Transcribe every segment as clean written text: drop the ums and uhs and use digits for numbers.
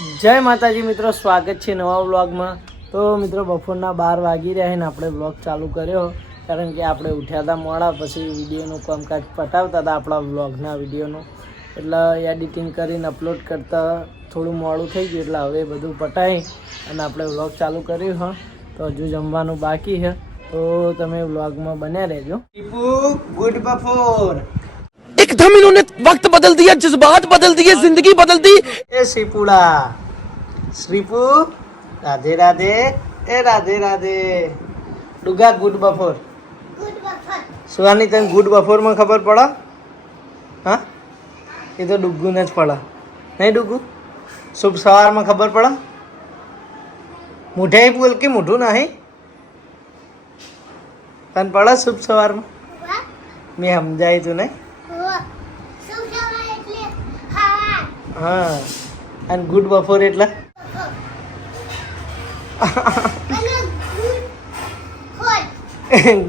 જય માતાજી મિત્રો, સ્વાગત છે નવા વ્લોગમાં। તો મિત્રો બપોરના 12 વાગી રહ્યા ને આપણે વ્લોગ ચાલુ કર્યો, કારણ કે આપણે ઉઠ્યા હતા મોડા, પછી વિડીયોનું કામકાજ પટાવતા હતા આપણા વ્લોગના વિડીયોનું, એટલે એડિટિંગ કરીને અપલોડ કરતા થોડું મોડું થઈ ગયું, એટલે હવે બધું પટાવી અને આપણે વ્લોગ ચાલુ કર્યું હા। તો હજુ જમવાનું બાકી છે, તો તમે વ્લોગમાં બન્યા રહેજો। ટીપુ ગુડ બપોર। एकदम इन्होंने वक्त बदल दिया, जज्बात बदल दिए, जिंदगी बदल दी। ए श्रीपुड़ा, श्रीपू राधे राधे, ए राधे राधे। डुगा गुड बफोर। सुहानी तने गुड बफोर में खबर पड़ा? हाँ, ये तो डुग्गू ने ज पड़ा नहीं? डुग्गू शुभ सवार में खबर पड़ा? मुठे ही बोल के मुठू नहीं तन पड़ा शुभ सवार में? मैं समझाई तू नहीं? हाँ, and good before એટલે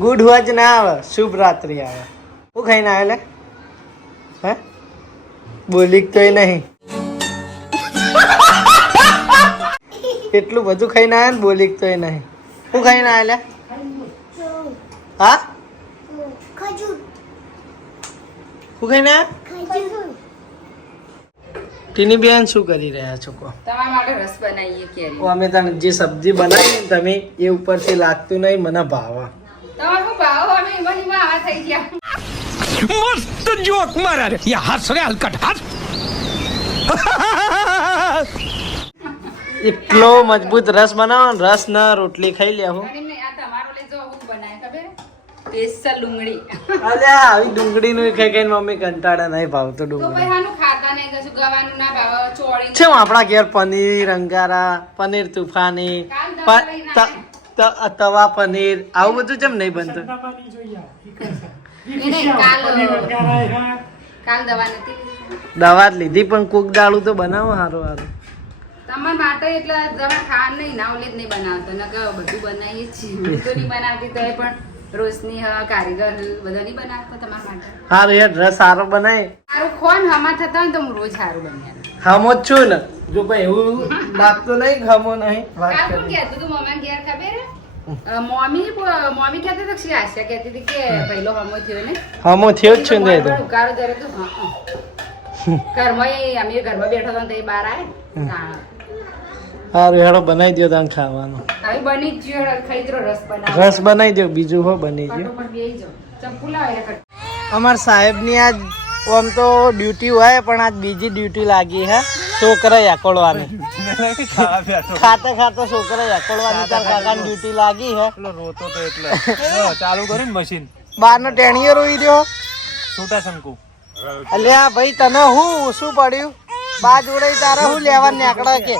ગુડ હોય જ ના આવે, શુભ રાત્રિ આવે। હું ખાઈને આવેલા હે? બોલી તોય નહીં, એટલું બધું ખાઈને આવ્યા ને બોલી તોય નહીં। હું ખાઈને આવેલા? હા, હું ખાઈને આવ્યા? ટીની બેન શું કરી રહ્યા છો? કો તમારા માટે રસ બનાવીએ કેરી। અમે તમે જે સબ્જી બનાવી ને તમે એ ઉપરથી લાગતું નહીં, મને ભાવા। તમારે શું ભાવ? અમે ઈમાં આવા થઈ ગયા। मस्त जोक मारा रे, ये हंस रे हलकट हंस। એટલો મજબૂત રસ બનાવો ને, રસ ના રોટલી ખાઈ લે હું। અને આ તમારો લઈ જો હું બનાય ખબર? સ્પેશિયલ ડુંગળી। અલ્યા આવી ડુંગળી નું ખાઈ ખાઈને મમ્મી કંટાળે નહીં ભાવતો તો ડુંગળી। ભાઈ હાનું ખાતા નહીં, કશું ગવાનું ના ભાવ, ચોળી છે આપણા ઘેર પનીર અંગારા, પનીર તુફાની, તવા પનીર, આવું બધું કેમ નહીં બનતું? કાલ દવા નથી દવા જ લીધી, પણ કોક દાળું તો બનાવો સારું સારું। તમારા માટે એટલે તમે ખાવા નહીં ના ઓલે જ નહીં બનાવતો, ને બધું બનાવીએ છીએ। હું તો નહીં બનાવતી તો પણ રોશની કારીગર બધા નહીં બનાવતો તમારા માટે। સારું યાર, રસ સારો બનાય સારું ખોન હમા થતા હોય તો હું રોજ સારું બન્યા। ખામો જ છું ને, જો કોઈ એવું લાગતું નહીં ખામો નહીં વાત કાલ કોણ કરી। કહેતું તું મમ્મી ઘેર ખબર? મમ્મી કહેતી હતી કે આશા કહેતી હતી કે પહેલો હમો થયો ને, હામો થયો જ છે ને તો ઉકાળો કર્યો તું ઘરમાં અમે ઘરમાં બેઠો હતો ને તે બહાર આવે સારું હેડો બનાવી દો તને ખાવાનું। હવે બની જ ગયો, ખાઈ જ રસ બનાવ રસ બનાવી દો, બીજું હો બની ગયું। ફટોફટ બેહી જાઓ, ચંપુ લાવે અમાર સાહેબની આજ આમ તો ડ્યુટી હોય, પણ આજ બીજી ડ્યુટી લાગી હે, છોકરા યાકોડવાની। ખાતે ખાતે છોકરા યાકોડવાની તાર કાકાની ડ્યુટી લાગી હે। રોતો તો એટલે ચાલુ કર્યું ને મશીન, બારનો ટેણીઓ રોઈ રહ્યો। છોટા શંકુ અલ્યા ભાઈ તને હું શું પડ્યું? બા જોડે તારે હું લેવા નીકળે કે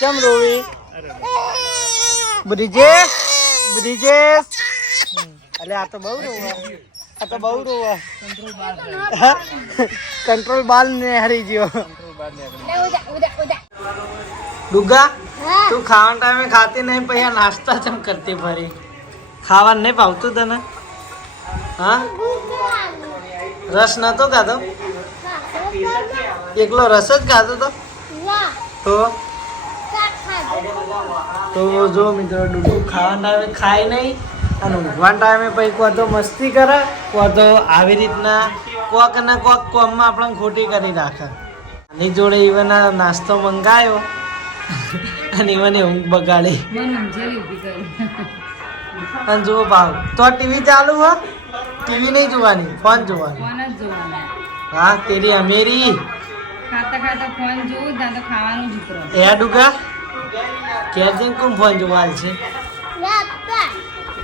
કેમ રોવી? બ્રિજેશ, બ્રિજેશ, અલ્યા આ તો બહુ રોવા, આ તો બહુ રોવા। કંટ્રોલ બાલ ને હરી ગયો। ડુગા તું ખાવાના ટાઈમે ખાતી નહીં, પછી આ નાસ્તા ચમ કરતી ફરી? ખાવાનું નહીં ભાવતું તને? હા, રસ નતો ખાતો? એકલો રસ જ ખાતો તો જો મિત્રો ડુગુ ખાવાના ટાઈમે ખાય નહીં, અને ઊંઘવાના ટાઈમે પછી કોઈ તો મસ્તી કરે, કોઈ તો આવી રીતના કોક ને કોક કોમમાં આપણને ખોટી કરી રાખે। આની જોડે ઈવન નાસ્તો મંગાયો અને ઈવન ઊંઘ બગાડી। અને જો ભાવ તો ટીવી ચાલુ હો, ટીવી નહીં જોવાની, ફોન જોવાની। ફોન જ જોવાના। હા તેરી અમેરી ખાતા ખાતા ફોન જોવું ત્યાં તો ખાવાનું જ ઉતરો। એ ડુગા ક્યાં જઈને કોણ ફોન જોવા છે?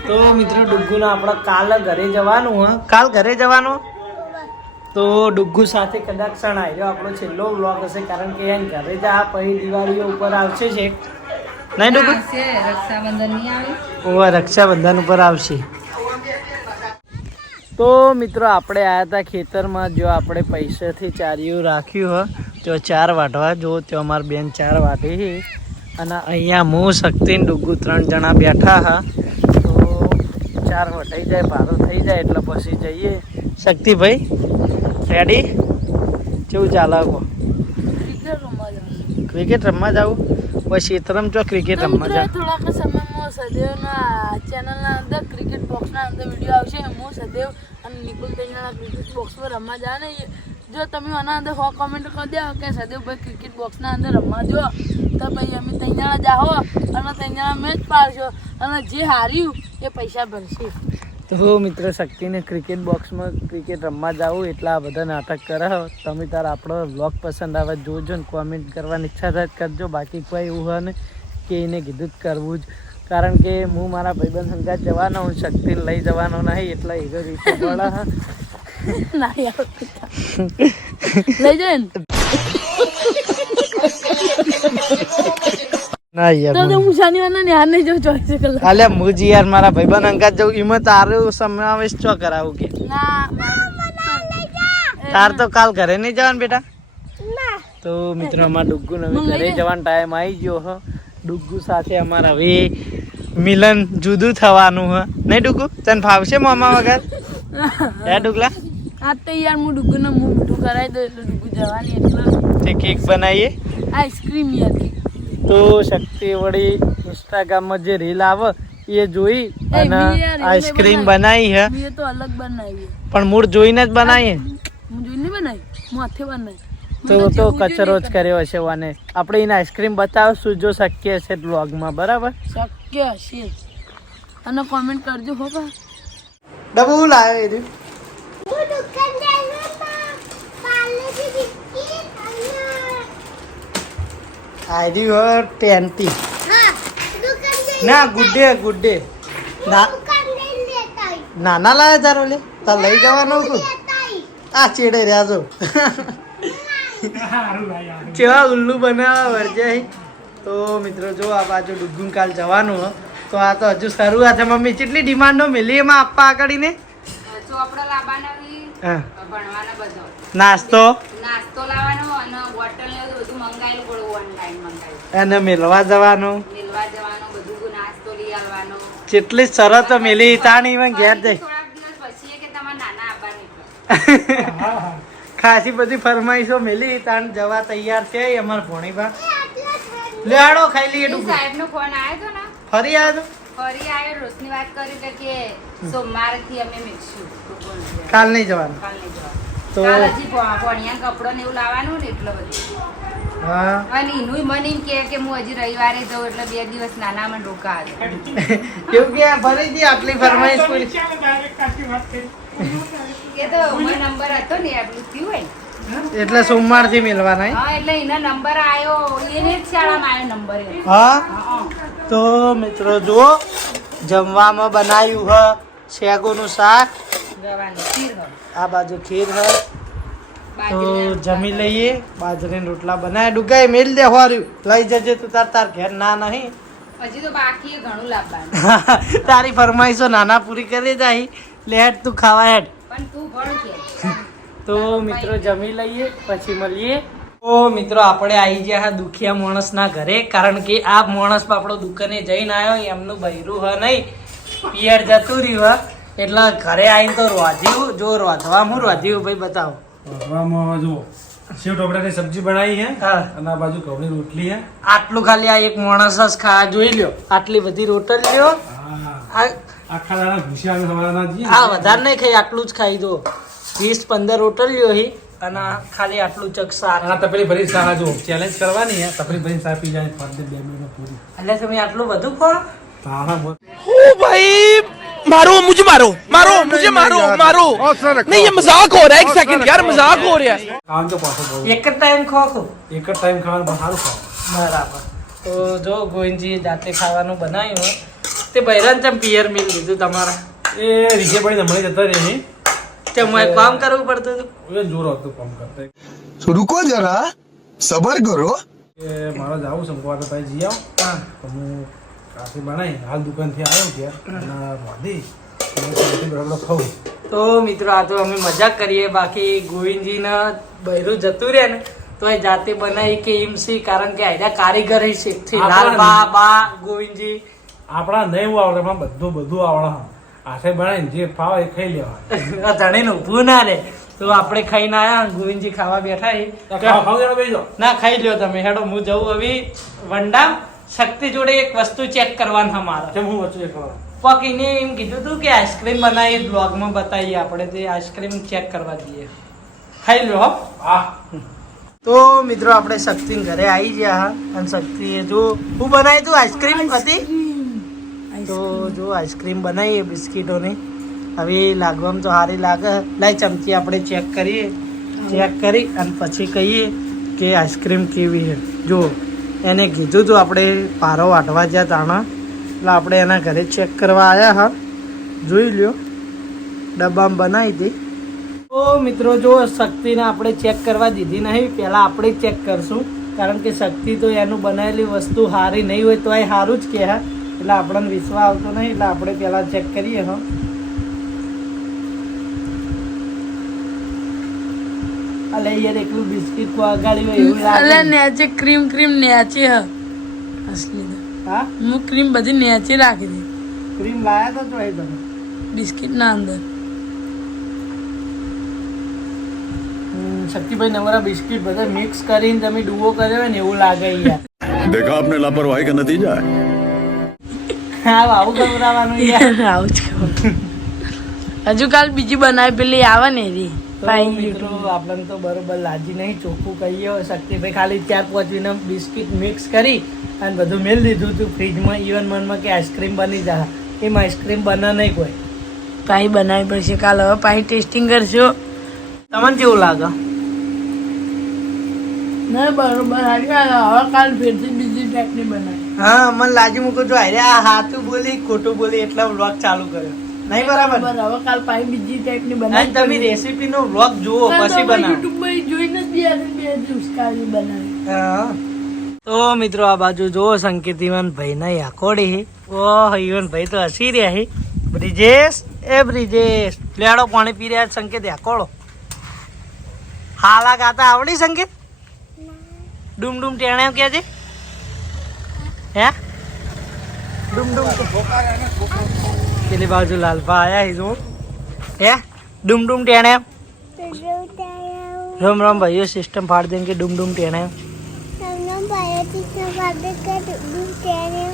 તો મિત્રો ડુગ્ગુને આપણે કાલે ઘરે જવાનું હ, કાલ ઘરે જવાનું, તો ડુગ્ગુ સાથે કદાચ ક્ષણ આવ્યો આપણો છેલ્લો વ્લોગ હશે, કારણ કે એને ઘરે જા પછી દિવાળીઓ ઉપર આવશે છે નહીં ડુગ્ગુ? રક્ષાબંધન નહીં આવે? ઓવા રક્ષાબંધન ઉપર આવશે। તો મિત્રો આપણે આવ્યા હતા ખેતરમાં, જો આપણે પૈસાથી ચાર્યું રાખ્યું હ, તો 4 વાટવા, જો તો અમારી બેન 4 વાટી, અને અહીંયા હું શક્તિ ને ડુગ્ગુ 3 જણા બેઠા હા। તો 4 વટાઈ જાય, ભારો થઈ જાય એટલે પછી જઈએ। શક્તિભાઈ રેડી? કેવું ચાલે? ક્રિકેટ રમવા જાવ પછી ક્ષેત્રમાં જો ક્રિકેટ રમવા જાવ થોડાક સમયમાં સદેવના ચેનલના અંદર ક્રિકેટ બોક્સના અંદર વિડીયો આવશે. હું સદેવ અને નિકુલ તૈયાર ક્રિકેટ બોક્સમાં રમવા જાય ને જો તમે આના અંદર કોમેન્ટ કરી દો કે સદેવભાઈ ક્રિકેટ બોક્સના અંદર રમવા જો તો ભાઈ અમે તૈયાર જાઓ અને તૈયાર મેચ પાડશો અને જે હાર્યું એ પૈસા ભરશે. તો મિત્રો શક્તિને ક્રિકેટ બોક્સમાં ક્રિકેટ રમવા જાવું એટલા આ બધા નાટક કરે. તમે તાર આપણો વ્લોગ પસંદ આવે જોજો ને કોમેન્ટ કરવાની ઈચ્છા થાય કરજો. બાકી કોઈ એવું હોય ને કે એને કીધું જ કરવું જ, કારણ કે હું મારા ભાઈબંધ સંગાત જવાનો હું શક્તિને લઈ જવાનો નહીં એટલે એનો રીતે બોલા હા ના યાર લઈ જાય ને ના યાર તો હું શનિવારના ને હાર નહીં જાઉં 24 કલાક. અલ્યા મુજી યાર મારા ભાઈબંધ અંગાત જવું એમાં તારું સમાવેશ ચો કરાવું કે ના તાર તો કાલ ઘરે નહીં જવાનું બેટા. તો મિત્રો અમારા ડુગ્ગુ હવે ઘરે જવાનો ટાઈમ આવી ગયો હ. ડુગ્ગુ સાથે અમારા હવે મિલન જુદું થવાનું હ નહીં ડુગ્ગુ? તને ફાવશે મામા વગર હે ડુગલા? આ તો યાર હું ડુગ્ગુને મું મીઠું કરાવી દઉં એટલે ડુગ્ગુ જવાની એટલે તે કેક બનાવીએ આઈસ્ક્રીમ યાર. તો શક્તિ વળી ઇન્સ્ટાગ્રામમાં જે રીલ આવે એ જોઈ અને મેં યાર આઈસ્ક્રીમ બનાવી હે મેં તો અલગ બનાવી પણ મૂળ જોઈને જ બનાવીએ. હું જોઈને બનાવી હું હાથે બનાવી તો કચરો જ કર્યો હશે વાને. આપણે એને આઈસ્ક્રીમ બતાવશું જો શક્ય છે બ્લોગમાં, બરાબર? શક્ય છે અને કોમેન્ટ કરજો હો બા. ડબુ લાવે એ આઈડી હર 20 ના ગુડ્ડે નાના લાવે તારો લે તાર લઈ જવાનો છું આ ચેડે રહ્યા છો કેવા ઉલ્લુ બનાવવા વરજાય. તો મિત્રો જો આ બાજુ ડુગ્ગુન કાલ જવાનું હો તો આ તો હજુ શરૂઆત છે. મમ્મી કેટલી ડિમાન્ડો મિલી એમાં આપવા આગળને ચોપડો લાવવાનો ઈ, હા ભણવાનો બધો નાસ્તો નાસ્તો લાવવાનો અને બોટલ ને બધું મંગાવેલું પડે ઓનલાઈન મંગાવેલું અને મેળવા જવાનું મિલવા જવાનું બધું નાસ્તો લઈ આવવાનો. કેટલી શરતો મિલી તાણી માં ઘેર જઈ થોડાક દિવસ પછી કે તમારા નાના આબા નીકળે. ખાસી બધી ફરમાઈશો મિલી તાણ જવા તૈયાર છે અમાર ભોણીબા. લેડો ખાઈ લઈએ ડુગ્ગુ. સાહેબ નો ફોન આવ્યો હતો ને ફરી આવ્યો ફરી આવ્યો રોજની વાત કરી એટલે કે સોમવાર થી અમે મિલશું. કાલ નહીં જવાનું કાલ નહીં જવાનું. તો કાલ હજી ભણિયા કપડો ને એવું લાવવાનું ને એટલે બધું. હા અને એનું મને એમ કે હું હજી રવિવારે જાઉં એટલે 2 દિવસ નાના મને રોકા કેવું કે ફરીથી આટલી ફરમાઈશ પૂરી એ તો મારો નંબર હતો ને આપણું થયું હોય ને. એટલે સોમવાર થી મિલવાના હા એટલે એનો નંબર આવ્યો એને જ શાળામાં આવ્યો નંબર એનો. હા. તો મિત્રો જુઓ જમવામાં બનાવ્યું હ શેગોનું શાક, ગવાનું ખીર હોય. આ બાજુ ખીર હ. તો બાજરીના જમી લઈએ. બાજરીના રોટલા બનાવ્યા ડુગાઈ મેલ દે હોર્યું લઈ જજે તું તાર ઘેર ના નહીં. હજી તો બાકી એ ઘણું લાવવાનું તારી ફરમાઈશો નાના પૂરી કરી જાય લે હેડ તું ખાવા હેડ. પણ તું ભણ કે તો મિત્રો જમી લઈએ પછી મળીએ. તો મિત્રો આપણે આવી ગયા હા દુખિયા માણસના ઘરે, કારણ કે આ માણસ આપણો દુકાને જઈને આવ્યો એમનું બૈરું હ નહીં પિયર જતું રહ્યું હ એટલે ઘરે આવીને તો રોધ્યું. જો રોધવામાં રોધ્યું ભાઈ બતાવો. આમાં જો સેવ ટોપરાની સબ્જી બનાવી હે હા અને આ બાજુ ઘઉંની રોટલી હે. આટલું ખાલી આ એક માણસ જ ખાવા જોઈ લ્યો. આટલી બધી રોટલી લ્યો. હા આ આખા દાડા ભૂસ્યા સવારના જઈએ આ વધારે નહીં ખાઈ આટલું જ ખાઈ દો. 20-15 રોટલીઓ હી અને ખાલી આટલું ચક શાક. આ તપેલી ભરી સા જો ચેલેન્જ કરવાની હે તપેલી ભરી સા પી જાય ફરતે 2 મિનિટ પૂરી. એટલે તમે આટલું બધું ખોળો. તારા બોલ ओ भाई मारो मुझे मारो मारो नहीं ये मजाक हो रहा है एक सेकंड यार मजाक हो रहा है કામ તો પાછો બહુ એક જ ટાઈમ ખો એક જ ટાઈમ ખાવાનું બહુ સારું ખાવાનું. બરાબર. તો જો ગોવિંદજીએ જાતે ખાવાનું બનાવ્યું હોય તે બૈરાન ચમ પિયર મિલ લીધું તમારા એ રીજે પડી મળી જતા રહે નહીં તે હું એક કામ કરવું પડતું હતું. એ જોર હતું કામ કરતા रुको जरा सबर करो કે મારે જાવું સંગવા તો ભાઈ જી આવ હા તો હું કાફી બનાવી હાલ દુકાનથી આવ્યો કે અને વાધી બરાબર ખાવું. તો મિત્રો આ તો અમે મજાક કરીએ, બાકી ગોવિંદજીના બૈરું જતું રહે ને તો એ જાતે બનાવી કે એમ સી, કારણ કે આયડા કારીગર શીખથી લાલ બા બા ગોવિંદજી આપણા નહીં એવું આવડે બધું આવડે હાથે બનાવીને જે ફાવે એ ખાઈ લેવા. ધણીને ઊભું ના રે તો આપણે ખાઈને આયા ગોવિંદજી ખાવા બેઠા ખાવ દેડો બેસી જાઓ. ના ખાઈ લ્યો તમે હેડો હું જઉં હવે વંડા શક્તિ જોડે એક વસ્તુ ચેક કરવાનું અમારે કેમ હું વચ્ચે ખબર પક એને એમ કીધું હતું કે આઈસ્ક્રીમ બનાવી બ્લોગમાં બતાવીએ આપણે તે આઈસ્ક્રીમ ચેક કરવા દઈએ ખાઈ લો હો હા તો મિત્રો આપણે શક્તિ ઘરે આવી ગયા હા અને શક્તિએ જો હું બનાવી તું આઈસ્ક્રીમ હતી તો જો આઈસ્ક્રીમ બનાવીએ બિસ્કીટોની હવે લાગવામાં તો સારી લાગે લાઈ ચમચી આપણે ચેક કરીએ ચેક કરી અને પછી કહીએ કે આઈસ્ક્રીમ કેવી છે જો એને કીધું હતું આપણે પારો વાટવા જ્યાં તાણા એટલે આપણે એના ઘરે ચેક કરવા આવ્યા હા જોઈ લ્યો ડબ્બામાં બનાવી હતી તો મિત્રો જો શક્તિને આપણે ચેક કરવા દીધી નહીં પહેલાં આપણે ચેક કરશું કારણ કે શક્તિ તો એનું બનાવેલી વસ્તુ સારી નહીં હોય તો એ સારું જ કહે હા એટલે આપણને વિશ્વાસ આવતો નહીં એટલે આપણે પહેલાં ચેક કરીએ હા અલે યાર એકલું બિસ્કિટ વગાડ્યું હોય એવું અલે લાગે નેચે ક્રીમ નેચે હ અસલી તો. હા હું ક્રીમ બધી નેચે રાખી દી ક્રીમ લાયા તો ચોય તમે બિસ્કિટ ના અંદર શક્તિભાઈ નવરા બિસ્કિટ બધા મિક્સ કરીને તમે ડુઓ કર્યો હોય ને એવું લાગે યાર देखा आपने लापरवाही का नतीजा है હા આવું ગભરાવાનું યાર આવું જ કહું. હજુ કાલ બીજી બનાવી પેલી આવે ને રી તો મિત્રો આપણને તો બરોબર લાજી નહીં ચોખ્ખું કહીએ શક્તિભાઈ ખાલી 4-5 વિના બિસ્કિટ મિક્સ કરી અને બધું મેળ દીધું હતું ફ્રીજમાં ઇવન મનમાં કે આઈસ્ક્રીમ બની જાય એમ આઈસ્ક્રીમ બના નહીં કોઈ પાઈ બનાવી પડશે કાલ હવે પાઈ ટેસ્ટિંગ કરશો તમને કેવું લાગે નહીં બરોબર હારી હવે કાલ ફેરથી બીજી ટાઈપની બનાવી હા મને લાજી મૂકો જો અરે આ હાથું બોલી ખોટું બોલી એટલે વ્લોગ ચાલુ કર્યો નહીં બરાબર હવે કાલ પાઈ બીજી ટાઈપની અને બનાવી તમે રેસીપીનો વ્લોગ જુઓ પછી બનાવો યુટ્યુબમાં જોઈને જ બે દિવસ કાલી બનાવી હા. તો મિત્રો આ બાજુ જુઓ સંકેત ઈવન ભાઈ ના યાકોડી ઓહ ઈવન ભાઈ તો હસી રહ્યા છે બ્રિજેશ એ બ્રિજેશ લેડો પાણી પી રહ્યા છે સંકેત યાકોડો હાલા ગાતા આવડી સંકેત ડુમ ડુમ ટેણે કે છે હે ડુમ ડુમ પેલી બાજુ લાલપા આયા હી જો હે ડુમ ડુમ ટેણે રામ રામ ભાઈઓ સિસ્ટમ फाड़ देंगे डुम डुम टेणे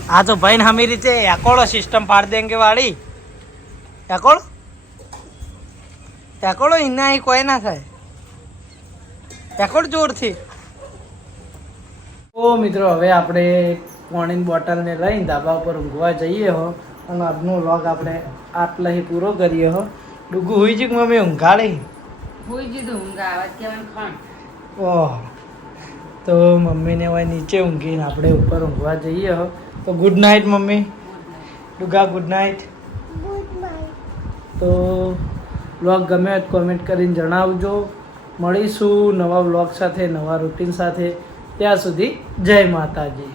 હા તો ભાઈ હમી રીતે એકોડો સિસ્ટમ फाड़ देंगे વાળી એકોડો ઇના અહીં કોઈ ના થાય એકોડ જોરથી ઓ મિત્રો હવે આપણે પાણીની બોટલને લઈને ધાબા ઉપર ઊંઘવા જઈએ હો અને આજનો વ્લોગ આપણે આટલા પૂરો કરીએ હો ડુગુ હોઈ છે કે મમ્મી ઊંઘાડી હોઈ જીધું ઊંઘ આવે કેમ ખણ ઓહ તો મમ્મીને હોય નીચે ઊંઘીને આપણે ઉપર ઊંઘવા જઈએ હો તો ગુડ નાઇટ મમ્મી ડુગા ગુડ નાઇટ તો વ્લોગ ગમે તો કોમેન્ટ કરીને જણાવજો મળીશું નવા વ્લોગ સાથે નવા રૂટીન સાથે ત્યાં સુધી જય માતાજી.